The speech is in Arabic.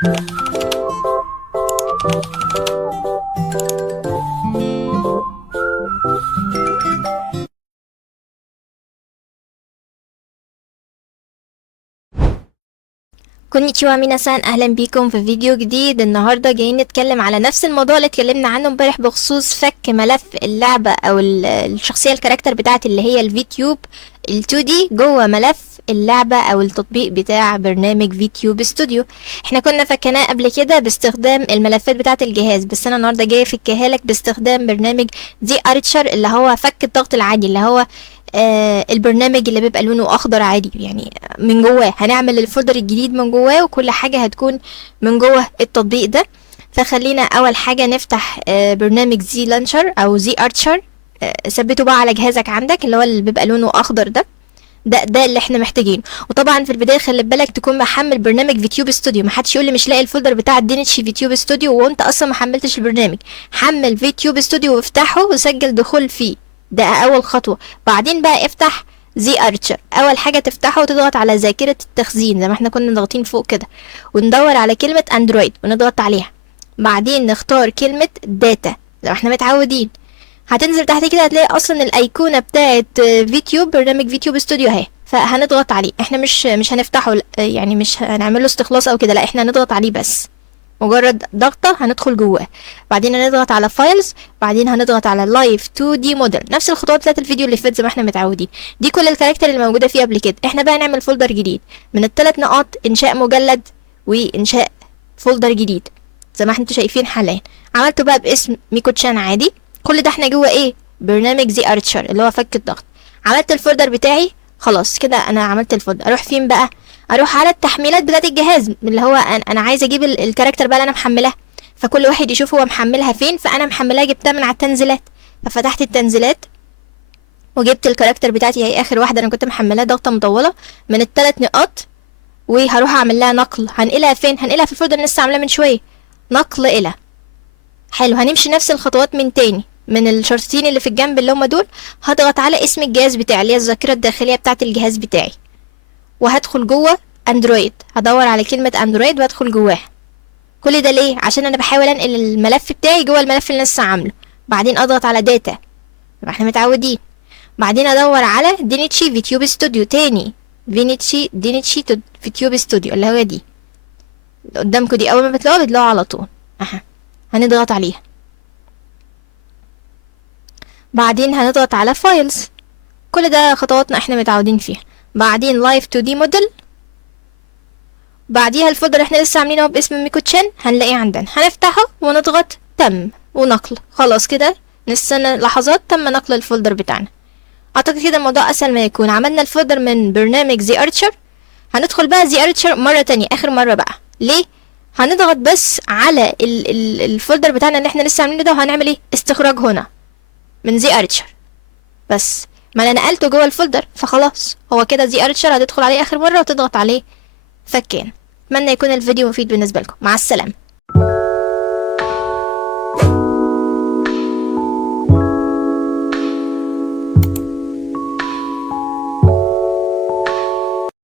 كونيتشوا ميناسان، اهلا بيكم في فيديو جديد. النهارده جايين نتكلم على نفس الموضوع اللي اتكلمنا عنه امبارح بخصوص فك ملف اللعبه او الشخصيه الكاركتر بتاعت اللي هي الفي تيوب ال2 دي جوه ملف اللعبه او التطبيق بتاع برنامج في تيوب ستوديو. احنا كنا فكناه قبل كده باستخدام الملفات بتاعت الجهاز، بس انا النهارده جاي افكها لك باستخدام برنامج دي ارتشر اللي هو فك الضغط العادي، اللي هو البرنامج اللي بيبقى لونه اخضر عادي. يعني من جواه هنعمل الفولدر الجديد من جواه، وكل حاجة هتكون من جوه التطبيق ده. فخلينا اول حاجة نفتح برنامج زي لانشر او زي ارتشر. ثبته بقى على جهازك عندك، اللي هو اللي بيبقى لونه اخضر ده اللي احنا محتاجينه. وطبعا في البدايه خلي بالك تكون محمل برنامج فيتيوب ستوديو. محدش يقول لي مش لاقي الفولدر بتاع دينيتشي فيتيوب ستوديو وانت اصلا ما حملتش البرنامج. حمل فيتيوب ستوديو وافتحه وسجل دخول فيه، ده اول خطوه. بعدين بقى افتح زي ارتشر. اول حاجه تفتحه وتضغط على ذاكره التخزين زي ما احنا كنا ضاغطين فوق كده، وندور على كلمه اندرويد ونضغط عليها. بعدين نختار كلمه داتا زي ما احنا متعودين. هتنزل تحت كده هتلاقي اصلا الايقونه بتاعه فيتيوب، برنامج فيتيوب ستوديو اهي. فهنضغط عليه. احنا مش هنفتحه، يعني مش هنعمل له استخلاص او كده، لا احنا هنضغط عليه بس. مجرد ضغطه هندخل جواه. بعدين هنضغط على فايلز، بعدين هنضغط على لايف 2 دي موديل، نفس الخطوات بتاعت الفيديو اللي فات زي ما احنا متعودين. دي كل الكاركتر اللي موجوده فيه قبل كده. احنا بقى نعمل فولدر جديد من الثلاث نقاط: انشاء مجلد وانشاء فولدر جديد زي ما انتوا شايفين حاليا. عملته بقى باسم ميكوتشان عادي. كل ده احنا جوه ايه؟ برنامج زي ارتشر اللي هو فك الضغط. عملت الفولدر بتاعي خلاص كده، انا عملت الفولدر. اروح فين بقى؟ اروح على التحميلات بتاعت الجهاز، اللي هو انا عايزه اجيب الكاركتر بقى اللي انا محملاه. فكل واحد يشوف هو محملها فين. فانا محملها جبتها من على التنزيلات، ففتحت التنزيلات وجبت الكاركتر بتاعتي. هي اخر واحده انا كنت محملها ضغطه مطوله من الثلاث نقاط، وهروح اعمل لها نقل. هنقلها فين؟ هنقلها في الفولدر اللي لسه عاملاه من شويه. نقل الى. حلو، هنمشي نفس الخطوات من تاني. من الشرطتين اللي في الجنب اللي هما دول هضغط على اسم الجهاز بتاعي اللي هي الذاكره الداخليه بتاعه الجهاز بتاعي، وهدخل جوه اندرويد. هدور على كلمه اندرويد وادخل جواها. كل ده ليه؟ عشان انا بحاول انقل الملف بتاعي جوه الملف اللي لسه عامله. بعدين اضغط على داتا احنا متعودين. بعدين ادور على دينيتشي فيتيوب ستوديو تاني. دينيتشي فيتيوب ستوديو اللي هو دي اللي قدامكم دي. اول ما بتلاقوها على طول اها هنضغط عليها. بعدين هنضغط على فايلز. كل ده خطواتنا احنا متعودين فيها. بعدين لايف 2 دي موديل. بعديها الفولدر احنا لسه عاملينه باسم ميكوتشان هنلاقيه عندنا. هنفتحه ونضغط تم ونقل. خلاص كده نستنى لحظات، تم نقل الفولدر بتاعنا. اعتقد كده الموضوع اسهل ما يكون. عملنا الفولدر من برنامج زي ارتشر. هندخل بقى زي ارتشر مرة تانية، اخر مرة بقى. ليه؟ هنضغط بس على الفولدر بتاعنا اللي احنا لسه عاملينه ده، وهنعمل ايه؟ استخراج هنا من زي ارتشر. بس ما انا نقلته جوه الفولدر فخلاص هو كده زي ارتشر. هتدخل عليه اخر مرة وتضغط عليه فكين. اتمنى يكون الفيديو مفيد بالنسبة لكم. مع السلامة.